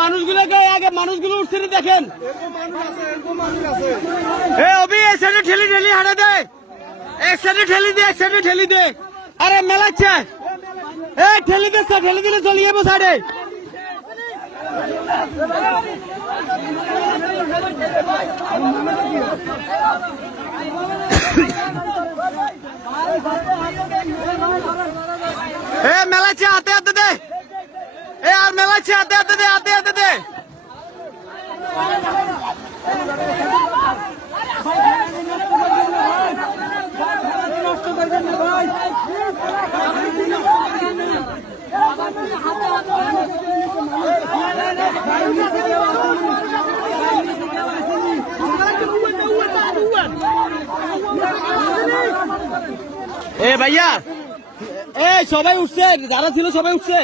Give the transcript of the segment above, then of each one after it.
মানুষগুলোকে আগে মানুষগুলো উঠছে দেখেন। অভি এক সাইডে ঠেলি ঠেলি হাঁটে দে, এক সাইডে ঠেলি দে, এক সাইডে ঠেলি দে। আরে মেলাচ্ছে ঠেলি দিচ্ছে, ঠেলি দিলে চলে যাবো সাইডে। মেলাচ্ছে হাতে হাতে দে, আর মেলাচ্ছে হাতে হাতে দে, হাতে হাতে দে। ভাইয়া সবাই উঠছে, যারা ছিল সবাই উঠছে।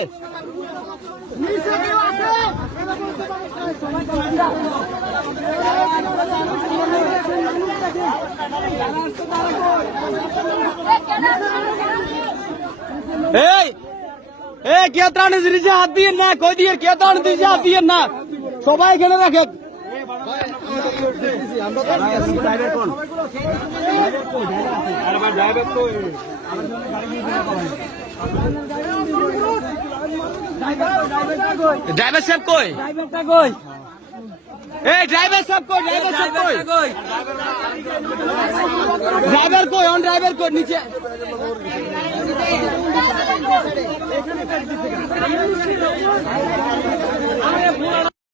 কে ত্রাণ দিয়েছে হাত দিয়ে না, কই দিয়ে কে ত্রাণ দিয়েছে হাত দিয়ে না, সবাই এখানে রাখে। ড্রাইভার সাহেব কই? ড্রাইভারটা কই? ড্রাইভার সাহেব কই? ড্রাইভার সাহেব কই? ড্রাইভার কই? অন ড্রাইভার কই? নিচে